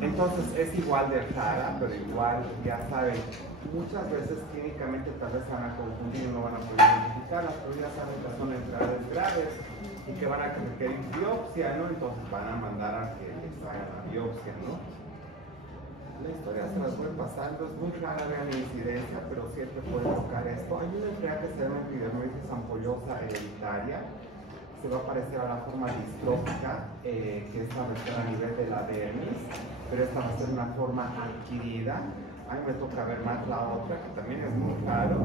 Entonces es igual de rara, pero igual, ya saben, muchas veces clínicamente tal vez se van a confundir y no van a poder identificarlas, pero ya saben que son enfermedades graves y que van a requerir biopsia, ¿no? Entonces van a mandar a que les hagan la biopsia, ¿no? La historia se las voy pasando, es muy rara la incidencia, pero siempre puede tocar esto. Hay una enfermedad que se llama epidermoides ampollosa hereditaria, se va a parecer a la forma distrófica, que esta va a estar a nivel de la dermis, pero esta va a ser una forma adquirida. A mí me toca ver más la otra, que también es muy raro.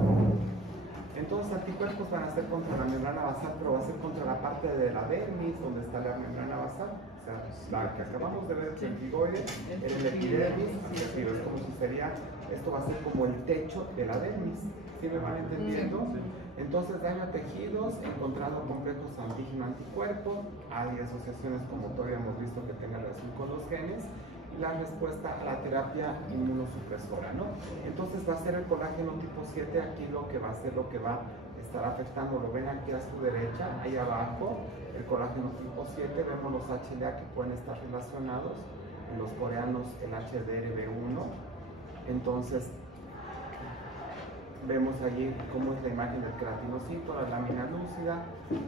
Entonces, anticuerpos van a ser contra la membrana basal, pero va a ser contra la parte de la dermis, donde está la membrana basal. O sea, la que acabamos de ver, el tiroides, en el epidermis, es como si sería, esto va a ser como el techo de la dermis. ¿Sí me van entendiendo? Entonces, daño a tejidos, encontrando complejos antígeno-anticuerpo. Hay asociaciones, como todavía hemos visto, que tengan relación con los genes. La respuesta a la terapia inmunosupresora, ¿no? Entonces va a ser el colágeno tipo 7, aquí lo que va a ser, lo que va a estar afectando, lo ven aquí a su derecha, ahí abajo, el colágeno tipo 7, vemos los HLA que pueden estar relacionados, en los coreanos el HDRB1, entonces vemos allí cómo es la imagen del queratinocito, la lámina lúcida,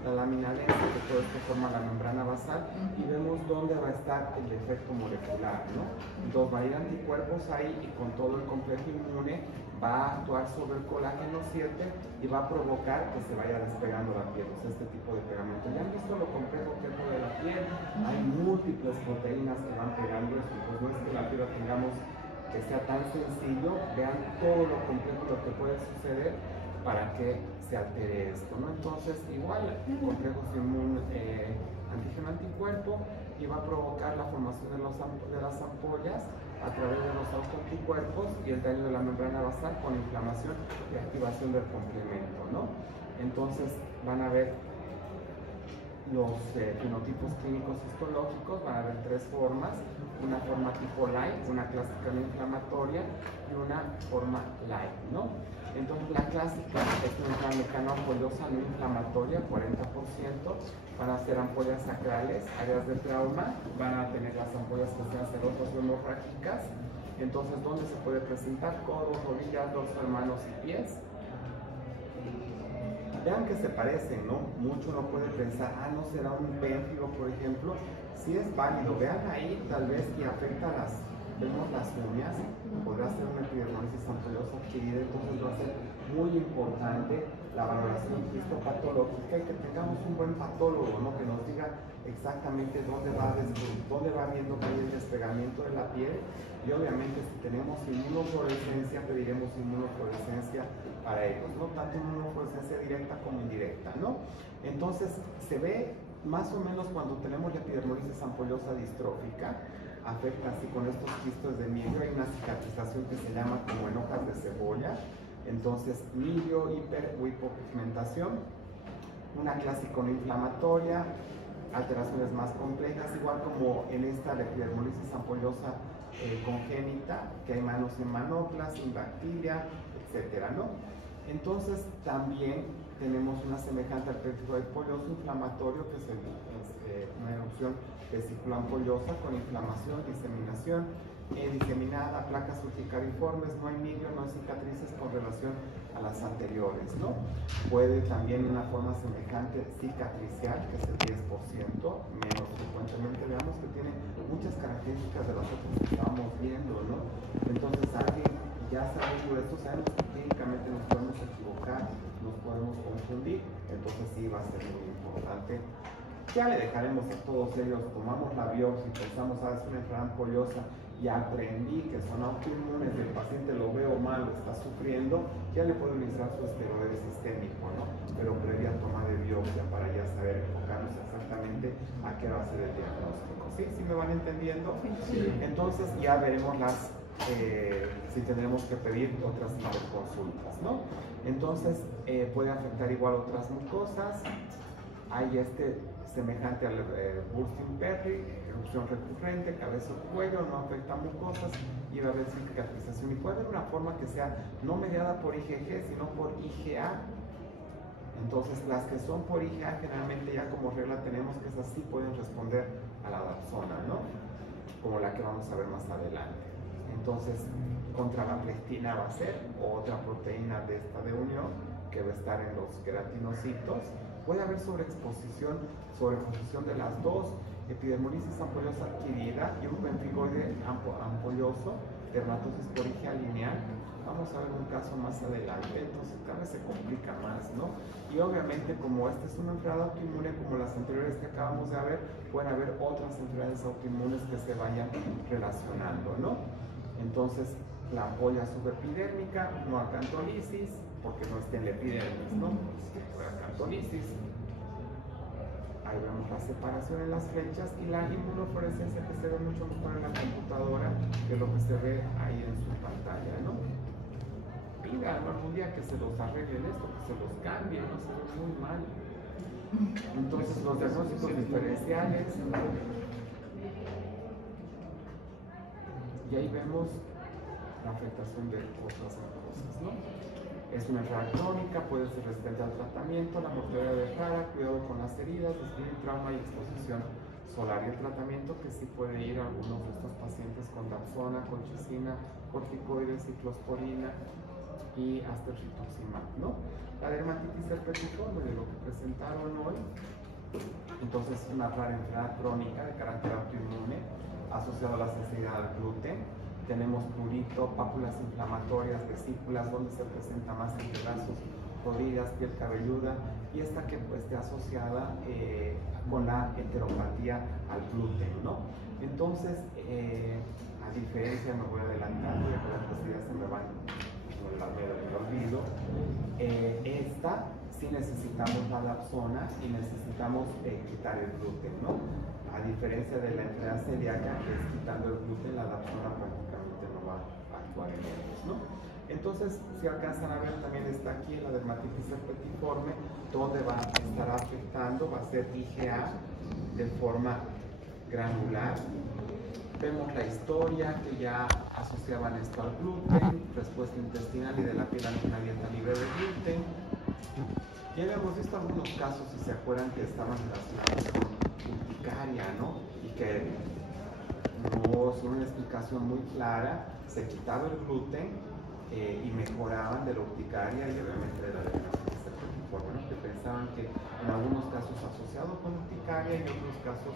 la lámina densa, que todo esto forma la membrana basal, y vemos dónde va a estar el efecto molecular, ¿no? Entonces va a ir anticuerpos ahí y con todo el complejo inmune va a actuar sobre el colágeno 7 y va a provocar que se vaya despegando la piel, o sea, este tipo de pegamento. ¿Ya han visto lo complejo que es lo de la piel? Hay múltiples proteínas que van pegando esto, pues no es que la piel la tengamos que sea tan sencillo, vean todo lo complejo, lo que puede suceder para que se altere esto, ¿no? Entonces, igual, complejos antígeno-anticuerpo, y va a provocar la formación de las ampollas a través de los autoanticuerpos y el daño de la membrana basal con inflamación y activación del complemento, ¿no? Entonces, van a ver los fenotipos clínicos histológicos, van a haber tres formas, una forma tipo light, una clásica no inflamatoria y una forma light, ¿no? Entonces la clásica es una mecano ampollosa no inflamatoria, 40%, van a ser ampollas sacrales, áreas de trauma, van a tener las ampollas que sean serosas o hemorrágicas. Entonces, ¿dónde se puede presentar? Codos, rodillas, dorso, manos y pies. Vean que se parecen, ¿no? Mucho no puede pensar, no será un pérfido, por ejemplo. Sí es válido, vean ahí tal vez que afecta vemos las uñas, podrá ser una epidermoides ampollosa adquirida, entonces va a ser muy importante la valoración histopatológica y que tengamos un buen patólogo, ¿no? Que nos diga exactamente dónde va viendo que hay el despegamiento de la piel, y obviamente si tenemos inmunofluorescencia pediremos inmunofluorescencia para ellos, ¿no? Tanto inmunofluorescencia directa como indirecta, ¿no? Entonces se ve más o menos cuando tenemos la epidermoides ampollosa distrófica, afecta así con estos quistos de milio, hay una cicatrización que se llama como en hojas de cebolla, entonces milio, hiper o hipopigmentación, una clásica no inflamatoria, alteraciones más complejas, igual como en esta epidermoides ampollosa congénita, que hay manos en manoplas, sin bacteria, etcétera, ¿no? Entonces también tenemos una semejante al pérfido ampolloso inflamatorio, que es una erupción vesícula ampollosa con inflamación, diseminación, diseminada, placas urticariformes, no hay milio, no hay cicatrices con relación a las anteriores, ¿no? Puede también una forma semejante cicatricial, que es el 10%, menos frecuentemente, veamos que tiene muchas características de las otras que estábamos viendo, ¿no? Entonces alguien ya sabiendo esto, sabemos que clínicamente nos podemos equivocar, nos podemos confundir, entonces sí va a ser muy importante. Ya le dejaremos a todos ellos, tomamos la biopsia y pensamos, es una enfermedad ampollosa, y aprendí que son autoinmunes, el paciente lo veo mal, lo está sufriendo, ya le puedo iniciar su esteroide sistémico, ¿no? Pero previa toma de biopsia para ya saber enfocarnos exactamente a qué va a ser el diagnóstico. ¿Sí? ¿Sí me van entendiendo? Sí. Entonces ya veremos si tendremos que pedir otras consultas, ¿no? Entonces puede afectar igual otras mucosas. Hay semejante al bursting Perry, erupción recurrente, cabeza o cuello, no afecta mucosas y va a haber cicatrización. Y puede haber una forma que sea no mediada por IgG, sino por IgA. Entonces, las que son por IgA, generalmente ya como regla tenemos que esas sí pueden responder a la dapsona, ¿no? como la que vamos a ver más adelante. Entonces, contra la plectina va a ser otra proteína de esta de unión que va a estar en los queratinocitos. Puede haber sobreexposición de las dos, epidermolisis ampollosa adquirida y un pemfigoide ampolloso, dermatosis porigia lineal. Vamos a ver un caso más adelante, entonces cada vez se complica más, ¿no? Y obviamente, como esta es una enfermedad autoinmune como las anteriores que acabamos de ver, pueden haber otras enfermedades autoinmunes que se vayan relacionando, ¿no? Entonces, la ampolla subepidérmica, no acantolisis, porque no está en la epidermis, ¿no? Acantolisis. Ahí vemos la separación en las flechas y la inmunofluorescencia que se ve mucho mejor en la computadora que lo que se ve ahí en su pantalla, ¿no? Pidan algún día que se los arreglen esto, que se los cambien, no se ve muy mal. Entonces, los diagnósticos diferenciales. Y ahí vemos la afectación de otras cosas, ¿no? Es una enfermedad crónica, puede ser resistente al tratamiento, la mortalidad es rara, cuidado con las heridas, describe trauma y exposición solar. Y el tratamiento que sí puede ir a algunos de estos pacientes con dapsona, colchicina, corticoides, ciclosporina y hasta rituximab, ¿no? La dermatitis herpetiforme de lo que presentaron hoy, entonces es una rara enfermedad crónica de carácter autoinmune asociado a la sensibilidad al gluten. Tenemos prurito, pápulas inflamatorias, vesículas, donde se presenta más entre brazos, rodillas, piel cabelluda, y esta que pues, esté asociada con la enteropatía al gluten, ¿no? Entonces, a diferencia, me voy adelantando, ya que las pastillas se me van, me olvido, esta sí necesitamos la dapsona y necesitamos quitar el gluten, ¿no? A diferencia de la enfermedad celíaca, que es quitando el gluten, la dapsona prácticamente no va a actuar en ellos, ¿no? Entonces, si alcanzan a ver, también está aquí la dermatitis herpetiforme, donde va a estar afectando, va a ser IgA de forma granular. Vemos la historia que ya asociaban esto al gluten, respuesta intestinal y de la piel ante una dieta libre de gluten. Ya habíamos visto algunos casos, si se acuerdan, que estaban relacionados con urticaria, ¿no? Y que no son una explicación muy clara, se quitaba el gluten y mejoraban de la urticaria y obviamente de la dermatitis herpetiforme, ¿no? Que pensaban que en algunos casos asociado con urticaria y en otros casos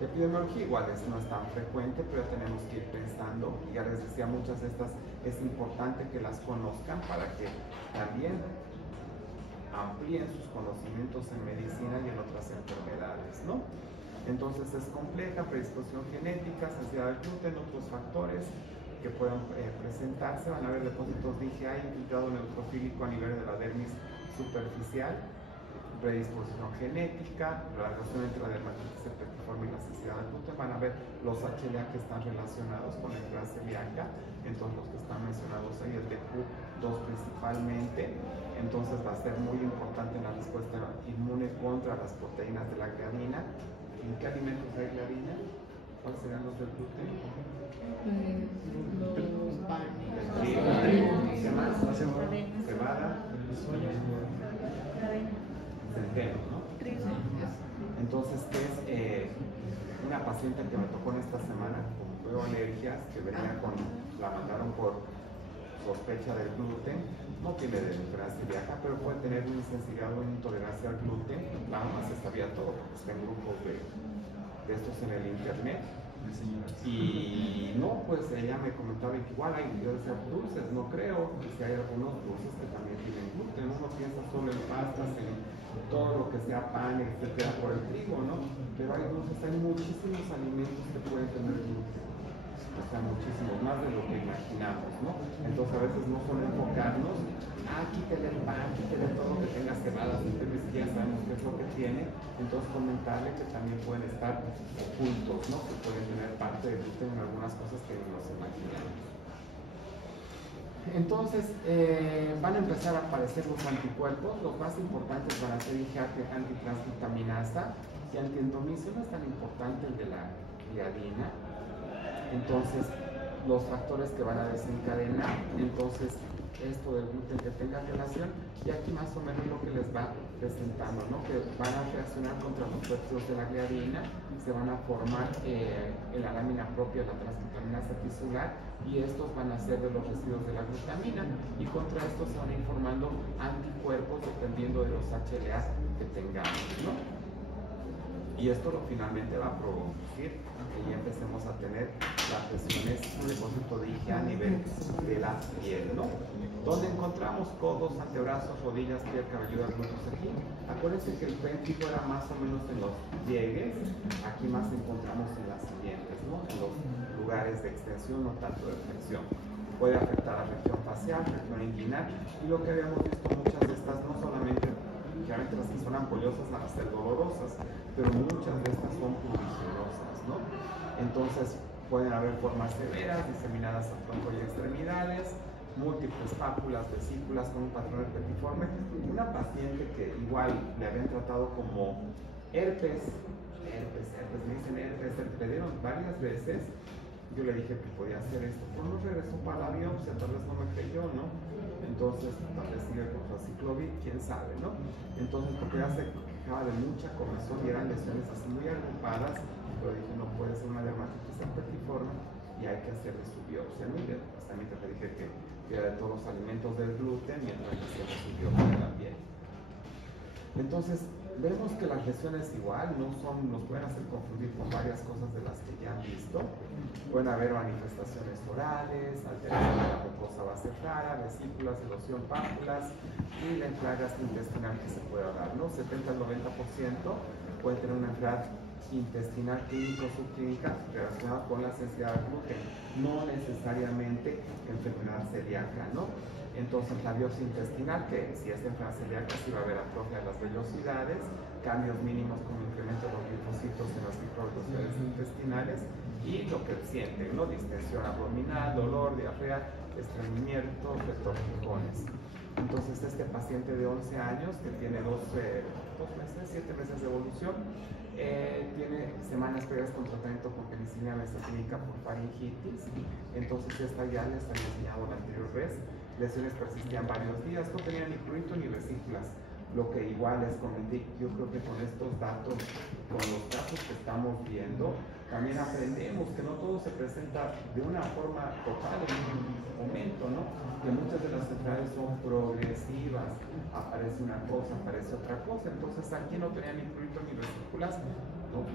la epidemiología igual no es tan frecuente, pero tenemos que ir pensando. Ya les decía, muchas de estas es importante que las conozcan para que también amplíen sus conocimientos en medicina y en otras enfermedades, ¿no? Entonces es compleja, predisposición genética, sensibilidad al gluten, otros factores que puedan presentarse. Van a haber depósitos de IgA infiltrado neutrofílico a nivel de la dermis superficial, predisposición genética, la relación entre la dermatitis herpetiforme y la sensibilidad al gluten. Van a ver los HLA que están relacionados con la enfermedad celíaca, entonces los que están mencionados ahí, el TQ2 principalmente. Entonces va a ser muy importante en la respuesta inmune contra las proteínas de la gliadina. ¿En qué alimentos hay gliadina? ¿Cuáles serían los del gluten? Los panes. El trigo, ¿qué más? Cebada, centeno, ¿no? Entonces, es una paciente que me tocó en esta semana con veo alergias, que venía con, la mandaron por sospecha del gluten, no tiene de enfermedad celíaca, pero puede tener una insensibilidad o una intolerancia al gluten. La mamá se sabía todo, porque está en grupos de estos en el internet. Y no, pues ella me comentaba que igual hay, yo decía, dulces, no creo, y si hay algunos dulces que también tienen gluten. Uno piensa solo en pastas, en todo lo que sea pan, etcétera, por el trigo, ¿no? Pero hay dulces, hay muchísimos alimentos que pueden tener gluten. O sea, muchísimos, más de lo que imaginamos, ¿no? Entonces a veces no solo enfocarnos, quítale el pan, quítale todo lo que tenga cebadas, entonces ya sabemos qué es lo que tiene, entonces comentarle que también pueden estar ocultos, ¿no? Que pueden tener parte de gluten en algunas cosas que no nos imaginamos. Entonces, van a empezar a aparecer los anticuerpos. Los más importantes van a ser IgA antitransglutaminasa y antiendomisio. No es tan importante el de la gliadina. Entonces, los factores que van a desencadenar, entonces, esto del gluten que tenga relación, y aquí más o menos lo que les va presentando, ¿no? Que van a reaccionar contra los péptidos de la gliadina, se van a formar en la lámina propia de la transglutaminasa tisular, y estos van a ser de los residuos de la glutamina, y contra estos se van a ir formando anticuerpos dependiendo de los HLA que tengamos, ¿no? Y esto finalmente va a producir que ya empecemos a tener las lesiones de depósito de IgA a nivel de la piel, ¿no? Donde encontramos codos, antebrazos, rodillas, piel, cabelluda, glúteos aquí. Acuérdense que el péntico era más o menos en los pliegues, aquí más encontramos en las siguientes, ¿no? En los lugares de extensión, no tanto de flexión. Puede afectar a la región facial, región inguinal, y lo que habíamos visto muchas de estas, no solamente generalmente las que son ampollosas van a ser dolorosas, pero muchas de estas son pruriginosas, ¿no? Entonces pueden haber formas severas diseminadas a tronco y extremidades, múltiples pápulas, vesículas con un patrón herpetiforme. Una paciente que igual le habían tratado como herpes, me dicen herpes, le dieron varias veces. Yo le dije que podía hacer esto, pero no regresó para la biopsia, tal vez no me creyó, ¿no? Entonces, tal vez sigue con su aciclovir, quién sabe, ¿no? Entonces, porque ya se quejaba de mucha comezón y eran lesiones así muy agrupadas, pero dije, no puede ser una dermatitis herpetiforme y hay que hacerle su biopsia, ¿no? Y también te dije que era de todos los alimentos del gluten mientras le hacíamos su biopsia también. Entonces, vemos que las lesiones igual nos pueden hacer confundir con varias cosas de las que ya han visto. Pueden haber manifestaciones orales, alteración de la mucosa base rara, vesículas, erosión, pápulas y la enfermedad gastrointestinal que se pueda dar, ¿no? 70 al 90% puede tener una enfermedad intestinal clínica o subclínica relacionada con la sensibilidad al gluten, no necesariamente enfermedad celíaca, ¿no? Entonces la biopsia intestinal, que si es enfermedad celíaca sí va a haber atrofia de las vellosidades, cambios mínimos como incremento de los linfocitos en las microvellosidades intestinales y lo que sienten, ¿no? Distensión abdominal, dolor, diarrea, estreñimiento, retortijones. Entonces este paciente de 11 años que tiene 7 meses de evolución, tiene semanas previas con tratamiento con penicilina benzatínica por faringitis. Entonces esta ya les había enseñado la anterior vez. Lesiones persistían varios días, no tenían ni prurito ni vesículas. Lo que igual les comenté, yo creo que con estos datos, con los casos que estamos viendo, también aprendemos que no todo se presenta de una forma total en un momento, ¿no? Que muchas de las enfermedades son progresivas, aparece una cosa, aparece otra cosa. Entonces aquí no tenía ni prurito ni vesículas, no,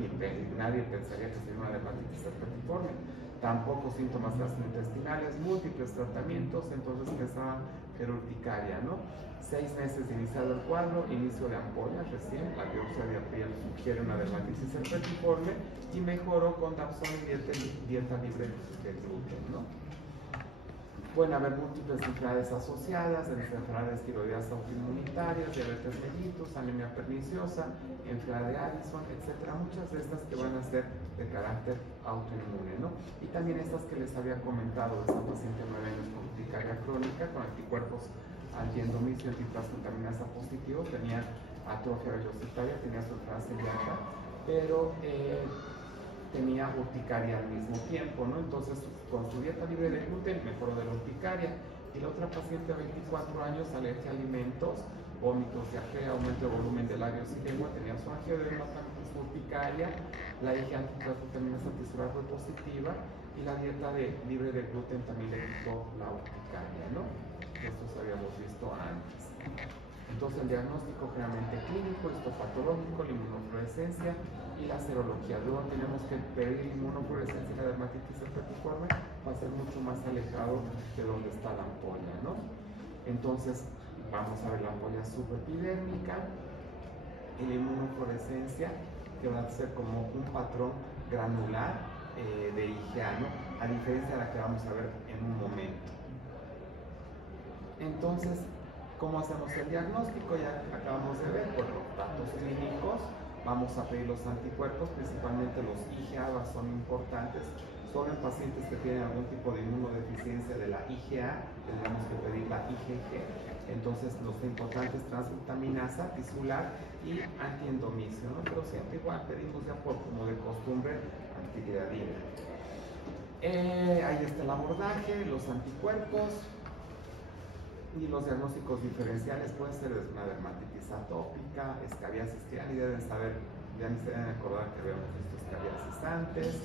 nadie pensaría que sería una dermatitis herpetiforme. Tampoco síntomas gastrointestinales, múltiples tratamientos, entonces pensaba que era urticaria, ¿no? 6 meses de iniciado el cuadro, inicio de ampollas recién, la biopsia de piel sugiere una dermatitis herpetiforme y mejoró con Dapsone y dieta libre de gluten, ¿no? Pueden haber múltiples enfermedades asociadas, enfermedades tiroideas autoinmunitarias, diabetes mellitus, anemia perniciosa, enfermedad de Addison, etcétera. Muchas de estas que van a ser de carácter autoinmune, ¿no? Y también estas que les había comentado de esta paciente 9 años con urticaria crónica, con anticuerpos antiendomicio, antitransglutaminasa positivos, tenía atrofia velocitaria, tenía su enfermedad celíaca, pero tenía urticaria al mismo tiempo, ¿no? Entonces, con su dieta libre de gluten mejoró de la urticaria. Y la otra paciente de 24 años, alergia a alimentos, vómitos, diarrea, aumento de volumen de labios y lengua, tenía su angioedema, también su urticaria, la IgA antitransglutaminasa tisular fue positiva y la dieta libre de gluten también le quitó la urticaria, ¿no? Estos habíamos visto antes. Entonces el diagnóstico generalmente clínico, histopatológico, la inmunofluorescencia y la serología. Luego tenemos que pedir inmunofluorescencia y la dermatitis herpetiforme va a ser mucho más alejado de donde está la ampolla, ¿no? Entonces vamos a ver la ampolla subepidérmica y la inmunofluorescencia, que va a ser como un patrón granular de IgA, ¿no? A diferencia de la que vamos a ver en un momento. Entonces, ¿cómo hacemos el diagnóstico? Ya acabamos de ver por los datos clínicos. Vamos a pedir los anticuerpos, principalmente los IgA son importantes. Solo en pacientes que tienen algún tipo de inmunodeficiencia de la IgA, tendremos que pedir la IgG. Entonces, los importantes transglutaminasa tisular y antiendomicio, ¿no? Pero siempre igual pedimos ya por como de costumbre antigliadina. Ahí está el abordaje, los anticuerpos. Y los diagnósticos diferenciales pueden ser desde una dermatitis atópica, escariasis, que ya ni deben saber, ya ni se deben acordar que habíamos visto escariasis antes.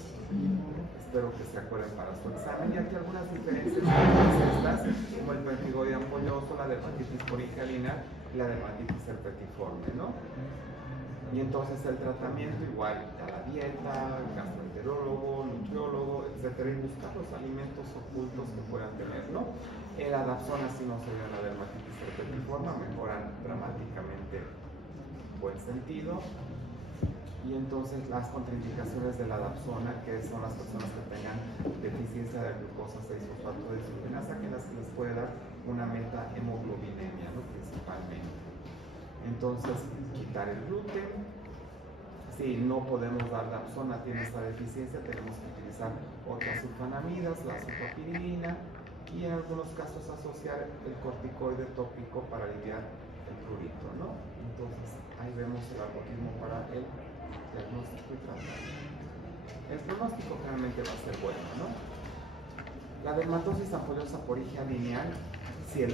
Espero que se acuerden para su examen. Y aquí algunas diferencias estas, como el pemphigoide ampolloso, la dermatitis porigialina y la dermatitis herpetiforme, ¿no? Y entonces el tratamiento igual a la dieta, gastroenterólogo, nutriólogo, etcétera, y buscar los alimentos ocultos que puedan tener, ¿no? El adapsona, si no se ve la dermatitis herpetiforme, mejoran dramáticamente en buen sentido. Y entonces las contraindicaciones de la adapsona, que son las personas que tengan deficiencia de glucosa 6-fosfato desoxigenasa, que les puede dar una meta-hemoglobinemia, ¿no? Principalmente. Entonces, quitar el gluten. Si no podemos dar dapsona, tiene esta deficiencia, tenemos que utilizar otras sulfanamidas, la sulfapiridina, y en algunos casos asociar el corticoide tópico para aliviar el prurito, ¿no? Entonces, ahí vemos el algoritmo para el diagnóstico y tratamiento. El pronóstico realmente va a ser bueno, ¿no? La dermatosis ampollosa porigia lineal, si el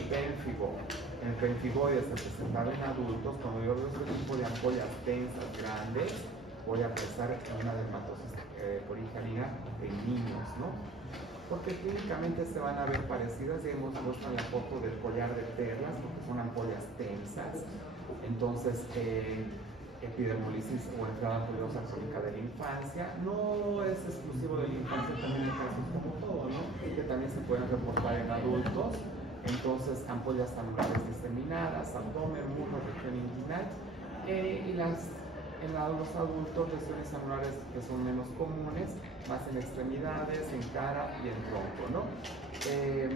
pemphigoide se presentaba en adultos, cuando yo veo este tipo de ampollas densas, grandes, voy a pensar en una dermatosis porigia lineal en niños, ¿no? Porque clínicamente se van a ver parecidas, ya hemos puesto en la foto del collar de perlas, porque son ampollas tensas. Entonces, epidermolisis o entrada ampullosa crónica de la infancia no es exclusivo de la infancia, también hay casos como todo, ¿no? Que también se pueden reportar en adultos. Entonces, ampollas anulares diseminadas, abdomen, muslo, región inguinal, y en los adultos, lesiones anulares que son menos comunes, más en extremidades, en cara y en tronco, ¿no?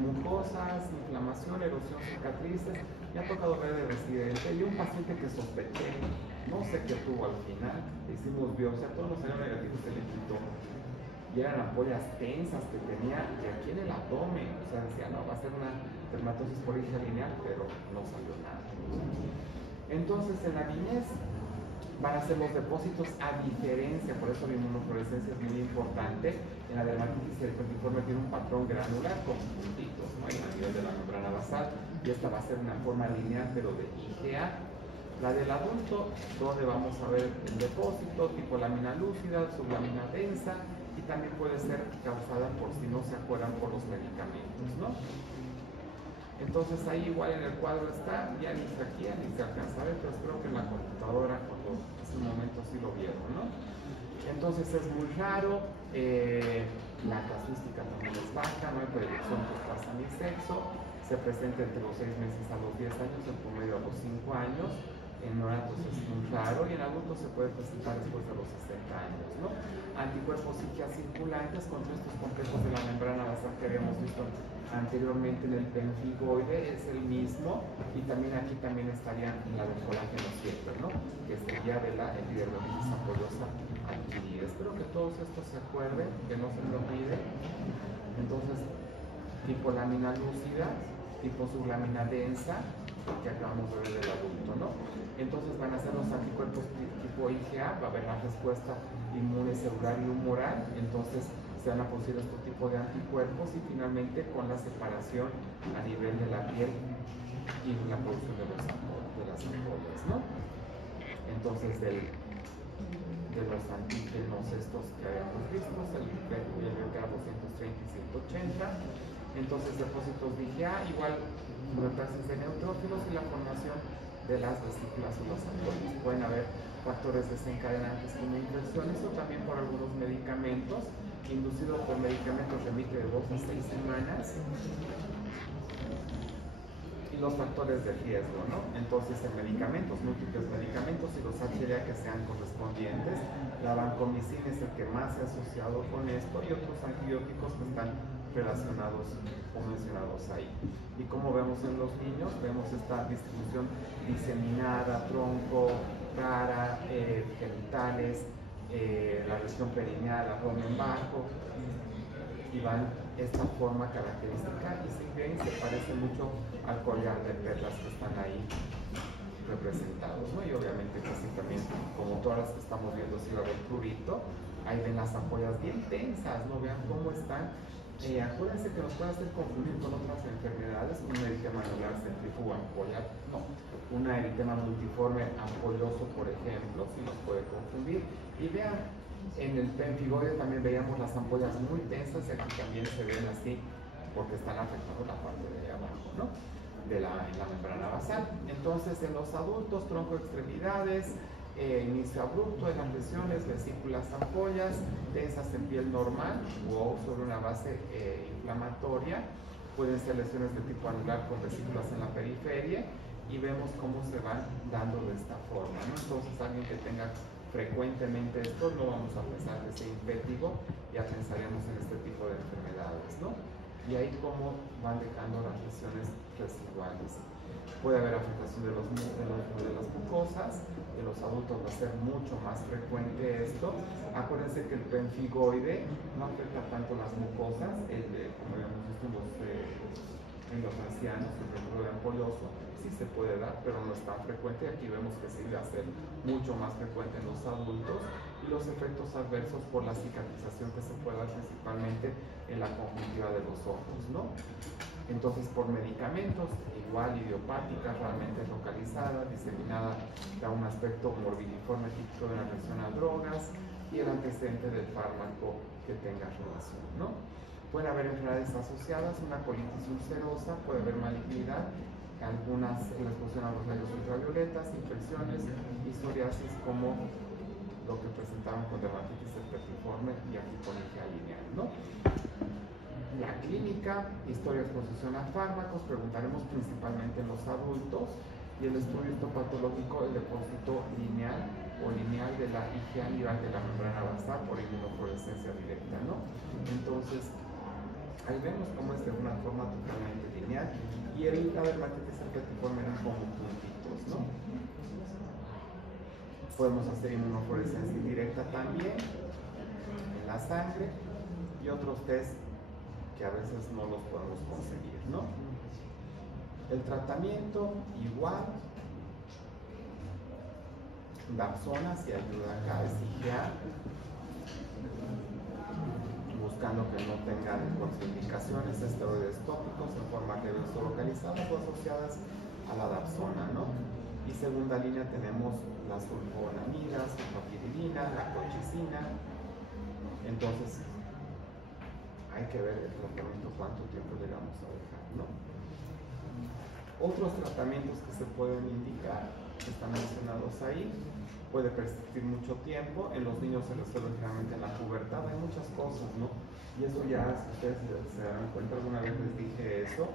Mucosas, inflamación, erosión, cicatrices. Me ha tocado ver de residente y un paciente que sospeché, no sé qué tuvo al final, le hicimos biopsia, todos los salió negativos, se le quitó. Y eran ampollas tensas que tenía de aquí en el abdomen, o sea, decía, no, va a ser una dermatosis porigia lineal, pero no salió nada. Entonces, en la niñez van a ser los depósitos a diferencia, por eso la inmunofluorescencia es muy importante. En la dermatitis herpetiforme tiene un patrón granular con puntitos, ¿no? A nivel de la membrana basal, y esta va a ser una forma lineal, pero de IgA. La del adulto, donde vamos a ver el depósito, tipo lámina lúcida, sublámina densa, y también puede ser causada por, si no se acuerdan, por los medicamentos, ¿no? Entonces ahí igual en el cuadro está, ya ni se aquí, ni se alcanza a ver, pero espero que en la computadora cuando en ese momento sí lo vieron, ¿no? Entonces es muy raro, la casuística también es baja, no hay predicción que pasa ni sexo, se presenta entre los 6 meses a los 10 años, en promedio a los 5 años. En neonatos es muy raro y en adultos se puede presentar después de los 60 años, ¿no? Anticuerpos IgA circulantes contra estos complejos de la membrana basal que habíamos visto anteriormente en el pemphigoide es el mismo, y también aquí también estaría la del colágeno 7, ¿no? Que sería de la epidermolitis ampollosa adquirida. Espero que todos estos se acuerden, que no se me olvide. Entonces, tipo lámina lúcida, tipo sublámina densa, que acabamos de ver del adulto, ¿no? Entonces van a ser los anticuerpos tipo IgA, va a haber la respuesta inmune celular y humoral, entonces se van a producir este tipo de anticuerpos, y finalmente con la separación a nivel de la piel y la producción de las ampollas, ¿no? Entonces de los antígenos estos que habíamos visto, el BK 230 y 180, entonces depósitos de IgA, igual metástasis de neutrófilos y la formación de las vesículas o las ampollas. Pueden haber factores desencadenantes como infecciones o también por algunos medicamentos, inducido por medicamentos remite de 2 a 6 semanas, y los factores de riesgo, ¿no? Entonces, en medicamentos, múltiples medicamentos y los HLA que sean correspondientes, la vancomicina es el que más se ha asociado con esto, y otros antibióticos que están relacionados o mencionados ahí. Y como vemos en los niños, vemos esta distribución diseminada, tronco, cara, genitales, la región perineal, abdomen bajo, y van esta forma característica, y si ven, se parece mucho al collar de perlas que están ahí representados, ¿no? Y obviamente casi también, como todas las que estamos viendo, si va a haber prurito, Ahí ven las ampollas bien tensas, ¿no? Vean cómo están. Acuérdense que nos puede hacer confundir con otras enfermedades, un eritema anular centrífugo ampollar, no, un eritema multiforme ampolloso, por ejemplo, sí nos puede confundir. Y vean, en el pemfigoide también veíamos las ampollas muy tensas, y aquí también se ven así, porque están afectando la parte de abajo, ¿no? En la membrana basal. Entonces, en los adultos, tronco, extremidades, inicio abrupto de las lesiones, vesículas, ampollas, tensas en piel normal o sobre una base inflamatoria. Pueden ser lesiones de tipo anular con vesículas en la periferia y vemos cómo se van dando de esta forma, ¿no? Entonces, alguien que tenga frecuentemente esto, no vamos a pensar que sea impétigo, ya pensaríamos en este tipo de enfermedades, ¿no? Y ahí cómo van dejando las lesiones residuales. Puede haber afectación de las mucosas. En los adultos va a ser mucho más frecuente esto. Acuérdense que el pemfigoide no afecta tanto las mucosas, como habíamos visto en los ancianos, el pemfigoide ampolloso sí se puede dar, pero no es tan frecuente. Aquí vemos que sí va a ser mucho más frecuente en los adultos, y los efectos adversos por la cicatrización que se puede dar principalmente en la conjuntiva de los ojos, ¿no? Entonces, por medicamentos, igual idiopática, realmente localizada, diseminada, da un aspecto morbidiforme típico de una reacción a drogas, y el antecedente del fármaco que tenga relación, ¿no? Pueden haber enfermedades asociadas, una colitis ulcerosa, puede haber malignidad, algunas la exposición a los rayos ultravioletas, infecciones y psoriasis, como lo que presentaron con dermatitis herpetiforme y aquí con IgA lineal, ¿no? La clínica, historia de exposición a fármacos, preguntaremos principalmente en los adultos, y el estudio histopatológico, el depósito lineal o lineal de la IgA lineal de la membrana basal por inmunofluorescencia directa, ¿no? Entonces, ahí vemos cómo es de una forma totalmente lineal, y la dermatitis herpetiforme eran como puntitos, ¿no? Podemos hacer inmunofluorescencia indirecta también en la sangre, y otros test que a veces no los podemos conseguir, ¿no? El tratamiento, igual, Dapsona, si ayuda acá, es IgA, buscando que no tengan contraindicaciones, esteroides tópicos en forma leves o localizadas o asociadas a la Dapsona, ¿no? Y segunda línea tenemos las sulfonamidas, sulfapiridina, la colchicina. Entonces, hay que ver el tratamiento, cuánto tiempo le vamos a dejar, ¿no? Otros tratamientos que se pueden indicar, que están mencionados ahí, puede persistir mucho tiempo. En los niños se resuelve generalmente en la pubertad, hay muchas cosas, ¿no? Y eso ya, si ustedes se dan cuenta, alguna vez les dije eso,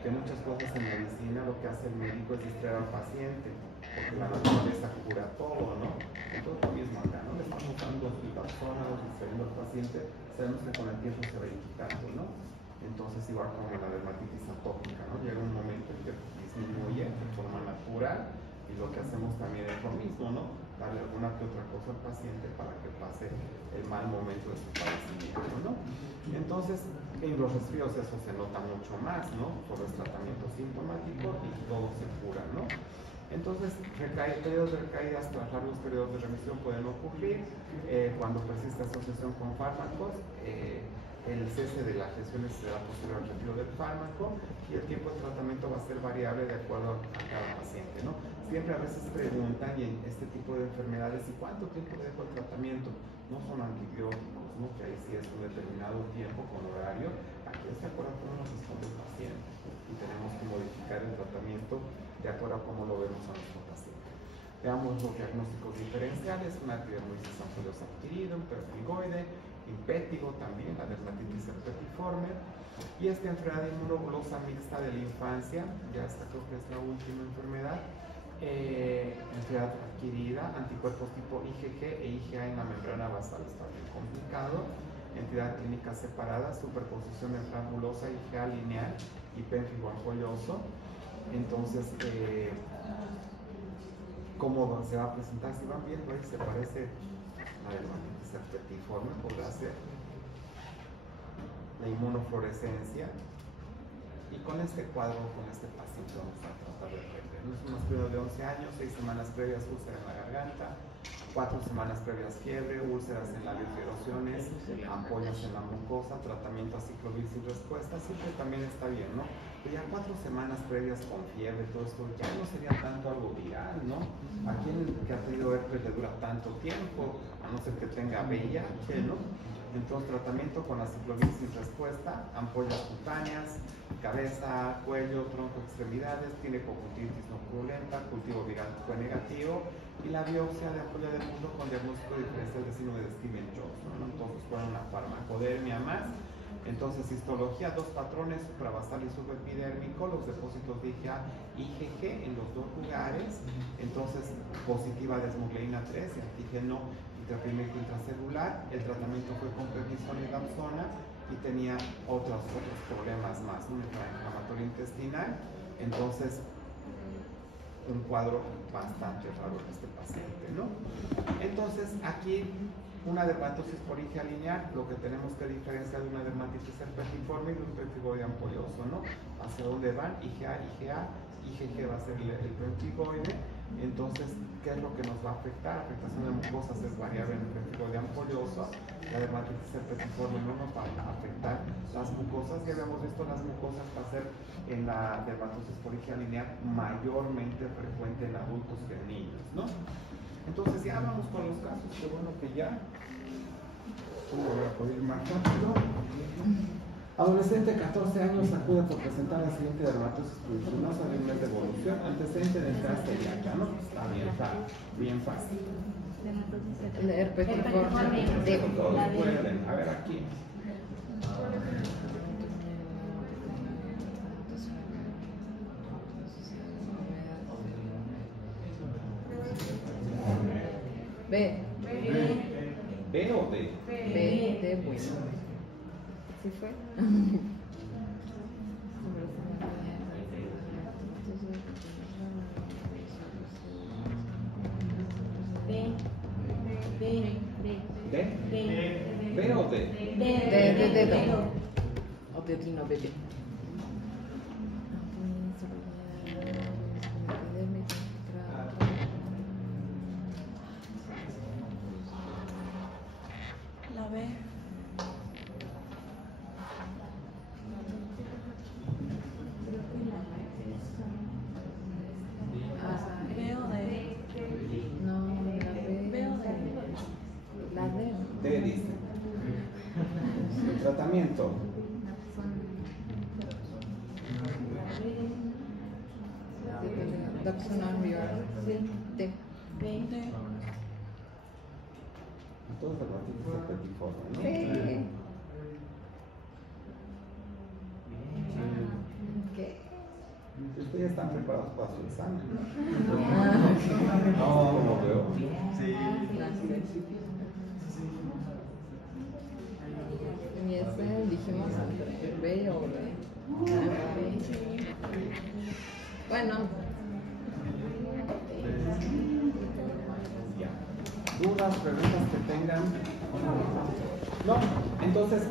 que muchas cosas en medicina lo que hace el médico es distraer al paciente, porque la naturaleza cura todo, ¿no? Entonces lo mismo acá, ¿no? Le estamos dando zonas, distrayendo al paciente, sabemos que con el tiempo se va a ir quitando, ¿no? Entonces, igual como la dermatitis atópica, ¿no? Llega un momento en que disminuye de forma natural, y lo que hacemos también es lo mismo, ¿no? Darle alguna que otra cosa al paciente para que pase el mal momento de su padecimiento, ¿no? Entonces, en los resfríos eso se nota mucho más, ¿no? Por el tratamiento sintomático y todo se cura, ¿no? Entonces, periodos de recaídas tras largos periodos de remisión pueden ocurrir cuando persiste asociación con fármacos. El cese de las lesiones será posterior al retiro del fármaco, y el tiempo de tratamiento va a ser variable de acuerdo a cada paciente, ¿no? Siempre a veces preguntan, y en este tipo de enfermedades, ¿y cuánto tiempo dejo el tratamiento? No son antibióticos, ¿no? Que ahí sí es un determinado tiempo con horario. Aquí es de acuerdo a cómo nos responde el paciente, y tenemos que modificar el tratamiento de acuerdo a cómo lo vemos a nuestro paciente. Veamos los diagnósticos diferenciales: una epidermoides ampullosa adquirida, un pemfigoide, impétigo también, la dermatitis herpetiforme, y esta enfermedad inmunoglosa mixta de la infancia, ya esta creo que es la última enfermedad, enfermedad adquirida, anticuerpos tipo IgG e IgA en la membrana basal, está bien complicado. Entidad clínica separada, superposición de angulosa, IgA lineal y pemfigo ampolloso. Entonces, ¿cómo se va a presentar? Si van viendo ahí, se parece a la dermatitis herpetiforme, podrá ser la inmunofluorescencia. Y con este cuadro, con este paciente vamos a tratar de revertir. Es un masculino de 11 años, 6 semanas previas úlcera en la garganta, 4 semanas previas fiebre, úlceras en labios y erosiones, ampollas en la mucosa, tratamiento a ciclovir sin respuesta, siempre también está bien, ¿no? Pero ya 4 semanas previas con fiebre, todo esto ya no sería tanto algo viral, ¿no? ¿A quién que ha tenido herpes le dura tanto tiempo? A no ser que tenga VIH, ¿no? Entonces, tratamiento con aciclovir sin respuesta, ampollas cutáneas, cabeza, cuello, tronco, extremidades, tiene conjuntivitis no purulenta, cultivo viral fue negativo, y la biopsia de ampolla del mundo con diagnóstico diferencial de síndrome de Stevens-Johnson, ¿no? Entonces, fue una farmacodermia más. Entonces, histología, 2 patrones, suprabasal y subepidérmico, los depósitos de IgA, IgG en los 2 lugares. Entonces, positiva desmogleína 3 y antígeno intraprímico intracelular. El tratamiento fue con prednisona y dapsona y tenía otros problemas más, un inflamatorio intestinal. Entonces, un cuadro bastante raro en este paciente, ¿no? Entonces, aquí una dermatosis por IgA lineal, lo que tenemos que diferenciar de una dermatitis herpetiforme y de un pemphigoide ampolloso, ¿no? ¿Hacia dónde van? IgA, IgA, IgG va a ser el pemphigoide. Entonces, ¿qué es lo que nos va a afectar? Afectación de mucosas es variable en el pemphigoide ampolloso. La dermatitis herpetiforme no nos va a afectar las mucosas. Ya habíamos visto las mucosas va a ser en la dermatosis por IgA lineal mayormente frecuente en adultos que en niños, ¿no? Entonces ya vamos con los casos, qué bueno que ya voy a poder ir más rápido. Adolescente, 14 años, acude por presentar la siguiente dermatosis pruriginosa de un mes de evolución, antecedente de entrada celíaca, ¿no? Está bien fácil. El herpetiforme. Todos pueden, a ver aquí. B. ¿B o D? B de bueno. ¿Sí fue? ¿D? ¿B o D? De dedo. O dedino, bebé. La B. B o D. No, la B. B o D. La D. D dice. El tratamiento. Dapsona Rior. D. D. Entonces, dermatitis herpetiforme, ¿no? Sí. ¿Qué? Ustedes están preparados para su examen. Ah, No, lo veo. Sí. y ese dijimos entre B o D. Bueno. Ya. ¿Dudas, preguntas que tengan? No, entonces